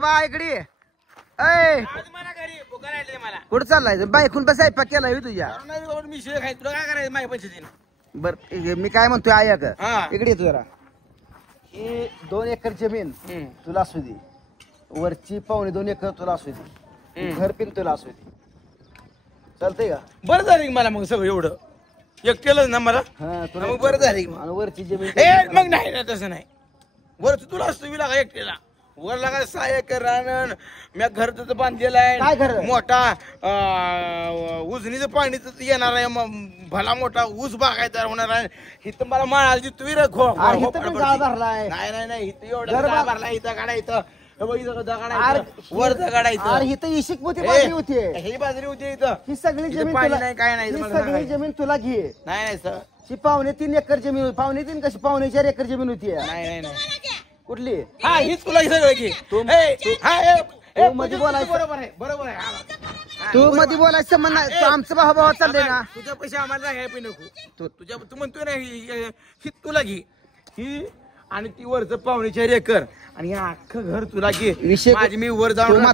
आबा इकडे ऐ कुठं चाललाय बायकून पण स्वयंपाक केलाय तुझ्या मी शिवाय खाय तुला काय करायचं माझ्या पैसे बर मी काय म्हणतोय ऐक इकडे येतो जरा ही 2 एकर जमीन तुला असू दे वरची 2.25 एकर तुला असू दे घर पिन तुला असू दे चालतंय का बरं झालं मला मग सगळं एवढं एक केलं ना मला मग बरं झालं वरची जमीन मग नाही ना तसं नाही वर तुला असतो मी लागा एकटेला वर लागा 6 एकर रान मी घर तर बांधलेलं आहे मोठा उजनीचं पाणी येणार आहे भला मोठा ऊस बागायचा होणार आहे इथं मला माळाला तुम्ही भरलाय नाही नाही इथं एवढं भरला इथं काढायचं वर काढायचं इथं इशिक बाजरी होती ही बाजरी होती इथं ही सगळी जमीन नाही काय नाही सगळी जमीन तुला घे नाही सर ही 2.5 एकर जमीन होती 2.5 कशी 4.5 एकर जमीन होती नाही कुठली हा हीच तुला सगळं घे तू मध्ये बोलायचं बरोबर आहे तू मध्ये बोलायचं संबंध आमचं भावा चाललंय ना तुझ्या पैसे आम्हाला घ्यायला नको तू म्हणतोय ना ही तुला घे ही आणि ती वरचं 4.5 एकर आणि हे अख्खं घर तुला घे विषय माझी मी वर जाऊन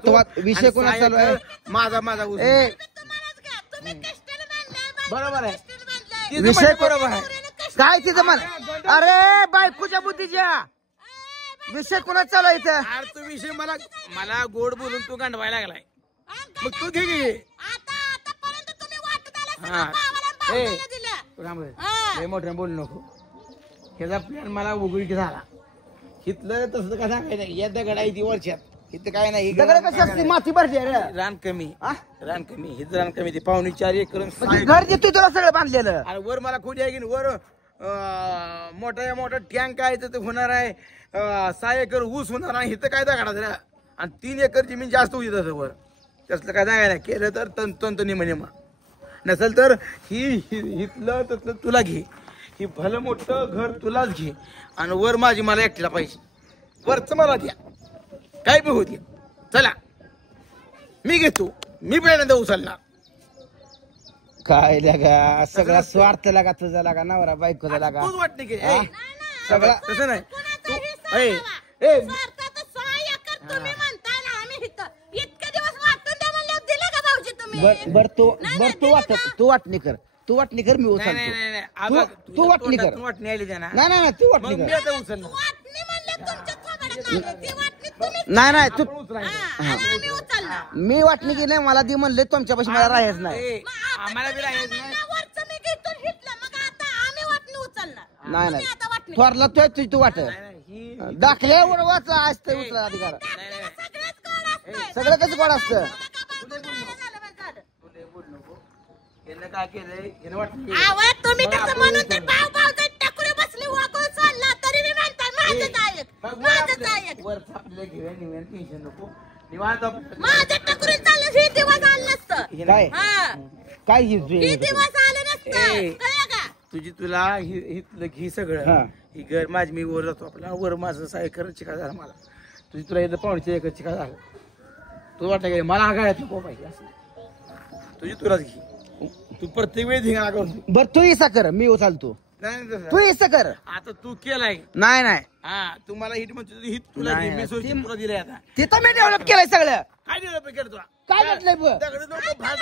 विषय कोणा चालू आहे माझा ऊस बरोबर आहे विषय बरोबर आहे काय तिथं मला अरे बायकोच्या बुद्धीच्या विषय कोणा चालू आहे इथं तो विषय मला गोड बोलून तू गांडवायला लागलाय मग तू घे मोठ्या बोलू नको ह्याचा प्लॅन मला उघडीक झाला इथलं तसं का सांगायचं या दगड आहे ती वर्षात इथं काय नाही कशी असते माती भरली रान कमी हिच रान कमी ती 4.5 एकर घर देतोय तुला सगळं बांधलेलं आणि वर मला खोडी आहे की वर मोठा टँक आहे तर होणार आहे 6 एकर ऊस होणार आहे इथं काय दगडाचं आणि 3 एकर जमीन जास्त होती तसं वर त्यातलं काय सांगायला केलं तर तंत निमा नसेल तर ही इथलं तसलं तुला घे ही भलं मोठं घर तुलाच घे आणि वर माझी मला एकटीला पाहिजे वरचं मला द्या काय बी होती चला मी घेतो मी पहिल्यांदा उचलणार काय लागा सगळा स्वार्थ लागा तुझा लागा नवरा बायकोचा लागा तूच वाटणे की सगळा तसं नाही बर तू वाटणी कर तू वाटणी कर मी उचलतो तू वाटणी कर वाटणी आली त्यांना नाही तू वाटणी मी कर आता उचलणार नाही तू मी वाटणी केली मला ती म्हणले तुमच्यापाशी मला राहायचं नाही आम्हाला बी राहायचं नाही थोरला तू वाट दाखल्यावर वाचला असतं उचला अधिकार सगळं कसं गोड असतं काय केलंय तुम्ही कसं म्हणून तर भाव भाव टाकून बसली वाकून चालला तरी मी म्हणताय माझं ऐक वर आपल्याला घेऊया निवेन टेन्शन नको निवांत माझं टाकून चाललं हे दिवस आलं नसतं काय हे दिवस आलं नसतं का तुझी तुला ही सगळं ही घर माझी मी वर जातो आपला वर माझं 6 एकर चिका झाला मला तुझी तुला इथं 4.5 एकर चिका झाला तू वाटतं काय मला आगायचं नको पाहिजे असं तुझी तुलाच घे तू प्रत्येक वेळी धिंगाणा करतो बर तू इसा कर मी उचलतो तू इसा कर आता तू केलाय नाही तू मला हिट म्हणतो हिट तुला मी तुला दिलंय आता तिथं मी डेव्हलप केलंय सगळं काय डेव्हलप केलं तुला काय घेतलंय दगड नको भार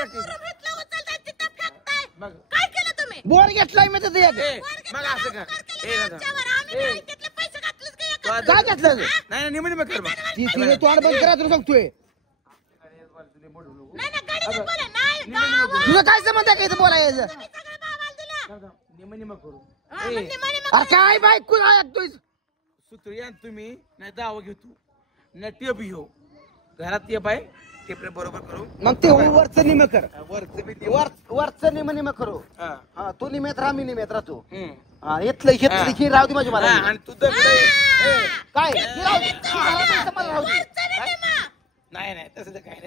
काय केलं तुम्ही बोर घेतलाय मी तिथे मग असं कर काय घेतलं नाही निमणी मग कर तिथे तोंड बंद करा तुला सांगतोय तुझं काय संबंध आहे इथं बोलायचं निमणी मग करू काय बायको ऐकतोय सुत्रियान तुम्ही नाही दावा घेतो नाही टेप घेऊ घरात टेप आहे टेप बरोबर करू मग ते वरचं निम कर वरचं वरचं निम करू तू निमेत राहा मी निमेत राहतो इथलं ही राहू दे माझी मला आणि तू तर काय नाही तसं काय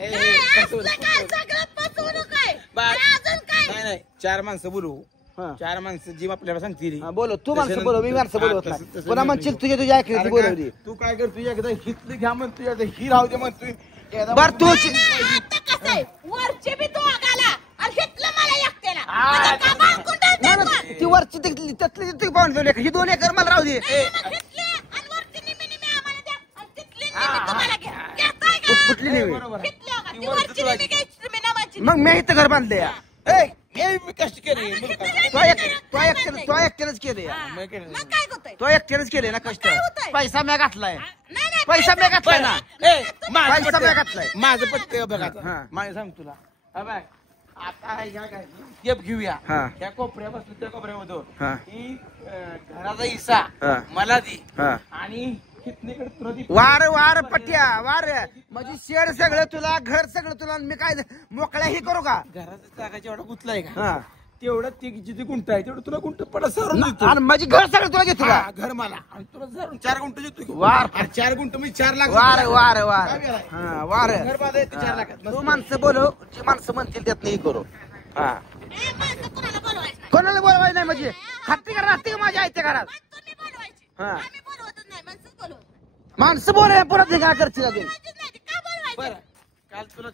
नाही 4 माणसं बोलू 4 माणसं जी आपल्याला सांगतील बोलो तू माणसं बोलव मी माणसं बोलवत नाही पुन्हा म्हणशील तुझ्या ऐकली बोलवली तू काय कर तुझ्या एकदा हितली घ्या म्हण तुझ्या ही राहू दे म्हण तू बर तू वरचे बी तो आगाला आणि हितलं मला एकट्याला ती वरची त्यातली पाहून ही 2 एकर मला राहू दे सुटली नाही होय. बरोबर आहे. घेतली हो का? ती ती वरची वरची तुला- मी घ्यायची, तुम्ही नावाची. मग मी इथं घर बांधले या. मी कष्ट केले बरं का? तो एकट्यानंच केले या. हा. मग केलं. मग काय होतंय? तो एकट्यानंच केले ना कष्ट. काय होतंय? पैसा मी घातलाय. नाही, नाही, पैसा मी घातलाय ना. माझं पैसा पटतंय. मी घातलाय. माझं पटतंय बघा हा. आता. माझं सांग तुला हा बघ, आता ह्या काय टेप घेऊया हा. त्या कोपऱ्यापासून त्या कोपऱ्यामधून हा. ही घराचा हिस्सा हा. मला दे हा. आणि कितनीकडे तुला दे. वार वार पट्ट्या वार म्हणजे शेड सगळं तुला घर सगळं तुला आणि मी काय मोकळ्या ही करू का घराचा जागाच्या एवढा गुतलाय का हा. तेवढं ते जिथे गुंट आहे तेवढं तुला गुंट पडा सारून देतो. आणि माझी घर सगळं तुला घेतो का हा, घर मला आणि तुला सारून 4 गुंट देतो की. वार. आणि 4 गुंट म्हणजे 4 लाख वार वार वार काय वेळ आहे? हा वार घर बांधायचं 4 लाखात तू माणसं बोलव जी माणसं म्हणतील त्यात नाही करू हा ए, माणसं कोणाला बोलवायचं नाही. कोणाला बोलवायचं नाही म्हणजे खात्री का राहते का माझ्या आयत्या घरात पण तुम्ही बोलवायची. हा. आम्ही बोलवतच नाही, माणसंच बोलवत. माणसं बोलाय परत निघा करतील अजून बोलवायचीच नाही, ती का बोलवायची? बरं काल तुला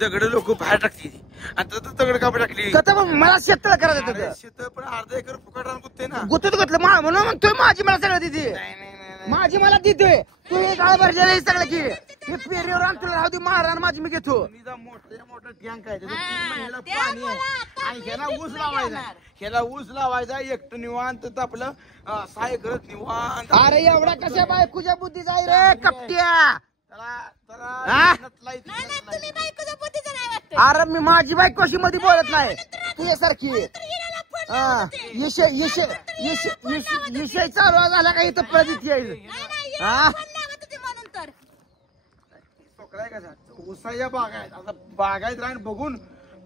दगड लोक बाहेर टाकली आणि तर दगड का टाकली कथा मग मला शेततळ करायचं अरे, तिथं शेत पण अर्धा एकर फुकट रान गुत्ते ना. गुतत गुतलं म्हणून म्हणतोय माझी मला सगळं तिथे नाही, नाही, नाही, नाही. माझी मला देतोय तू हे गाळ भरलेलं आहे सगळं की हे पेरीवर आण तुला राहू दे महाराण माझी मी घेतो निजा मोठं टँक आहे त्याचं हा, 3 महिन्याला त्या पाणी आहे मला आता आणि ह्याला मी ऊस तिथनं लावायचा घेणार. ह्याला ऊस लावायचा एकटं निवांत तर आपलं 6 एकर निवांत अरे एवढा कशा बायकोच्या बुद्धी जाय रे कपट्या त्याला हा? नाही, नाही, तुम्ही बायकोच्या बुद्धीचं नाही वाटतं. अरे मी माझी बायको अशी मध्ये बोलत नाही तुझ्यासारखी तर हिला फोन हा लावत होते. विषय चालू झाला का इथं प्रजित येईल नाही, नाही, हिला हा? फोन लावत होते म्हणून तर. सोकराय कसा ऊसाच्या बाग आहेत आता बागायत राहून बघून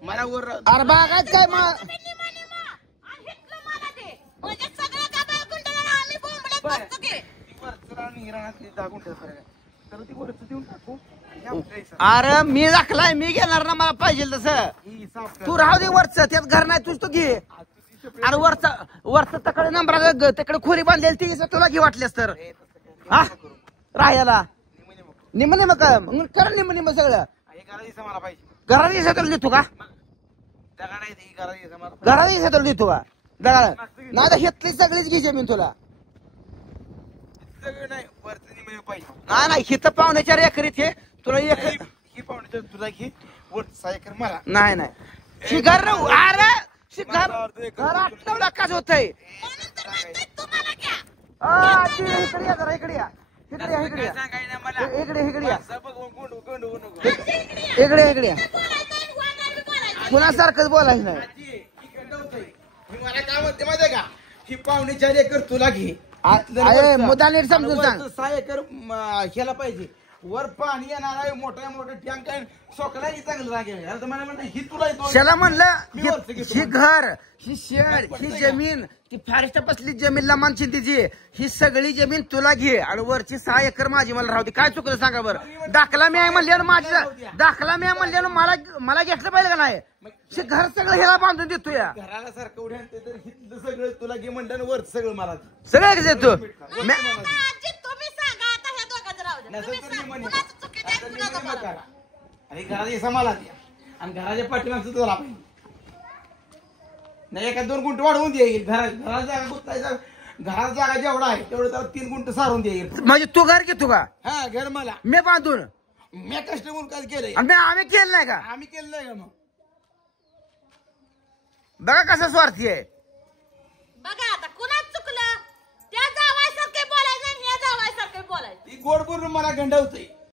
मला वर अरे बागात काय तुम्ही निमा निमा. आणि हितलं मला दे. म्हणजे सगळं गाभा गुंडाळून आम्ही बोंबलत बरं. बसतो की. वरचं रान हिराणात 10 गुंठे फरक आहे. तर ती वरचं देऊन टाकू आणि आपल्या हिस्सा. अरे मी दाखलाय मी घेणार ना मला पाहिजे तसं ही हिसाब कर. तू राहू दे वरच त्यात घर नाही तुझ तू घे आ, तू तिचं आणि वरच तकडे नंबरा तिकडे खोरी बांधलेली ती तुला घे वाटलेस तर हे तसं काय हा नाही करू. राहायला निम निम. निम निम कर मग कर निम निम सगळं हे घराचा हिस्सा मला पाहिजे. घरात दिसा तुला देतो का दगड आहे ते, ही घराचा हिस्सा मला पाहिजे. घरात दिसा तुला देतो का दगड नाही तर घेतली सगळीच घे जमीन तुला सगळं नाही वरचं निम पाहिजे. नाही नाही हिथं पाहुण्याच्या एकरीत हे तुला एक ही पाहुणे तुला घे वर 6 एकर मला. नाही नाही शिखर रे अरे शिखर घर आठवलं काच होतंय म्हणून तर म्हणतोय तुम्हाला घ्या. इकडे या जरा इकडे या इकडे या इकडे काय या सांगायचं नाही मला. इकडे या असं बघ, गोंड गोंड नको. इकडे या बोलायचं आणि वांगावर बी बोलायचं. कुणासारखंच बोलायचं नाही आजी, ही गंडवतोय. ही मला काय म्हणते माहितीये का ही पाहुणे 4 एकर तुला घे. अरे मुद्दा नीट समजून सांग 6 एकर ह्याला पाहिजे. वर पाणी येणार आहे मोठ्या टँक आहे सोकलाही चांगलं लागेल. आता मला म्हणलं ही तुला येतो. त्याला म्हणलं मी वरचं घेतो. ही घर ही शेड ही जमीन ती फॉरेस्ट बसली जमीन लमान चिंतीची ही सगळी जमीन तुला घे आणि वरची 6 एकर माझी मला राहू दे काय चुकलं सांगा बरं दाखला मी आहे म्हणल्यानं माझी दाखला मी आहे म्हणल्यानं मला घेतलं पाहिजे का नाही हे घर सगळं ह्याला बांधून देतो या घराला सारखं उड्या आणते तर हिथलं सगळं तुला घे म्हणलं वर सगळं मला दे. सगळं देतो आता आजी तुम्ही सांगा आता ह्या दोघांचं राहू द्या. नसेल तुम्ही तर मी सांगा. म्हणेन. कुणाचं चुकीचं आहे, आता मी कुणाचं म्हणेन बरोबर. करा. आणि घराचा हिस्सा मला द्या आणि घराच्या पाठीमागचं तुला पाहिजे नाही. एका 2 गुंठ वाढवून द्या येईल. घराला जागा गुंतायचा घरात जागा जेवढा आहे तेवढं त्याला 3 गुंठ सारून द्या येईल. म्हणजे तू घर घेतो का हा घर मला मी बांधून मी कष्ट म्हणून काय केलंय आणि आम्ही केलं नाही का आम्ही केलं नाही का मग बघा कसा स्वार्थी आहे बघा आता कुणाच चुकलं त्या जावायसारखे बोलायचं आणि ह्या जावायसारखे बोलायचं. ती गोड बोलून मला गंडवतोय.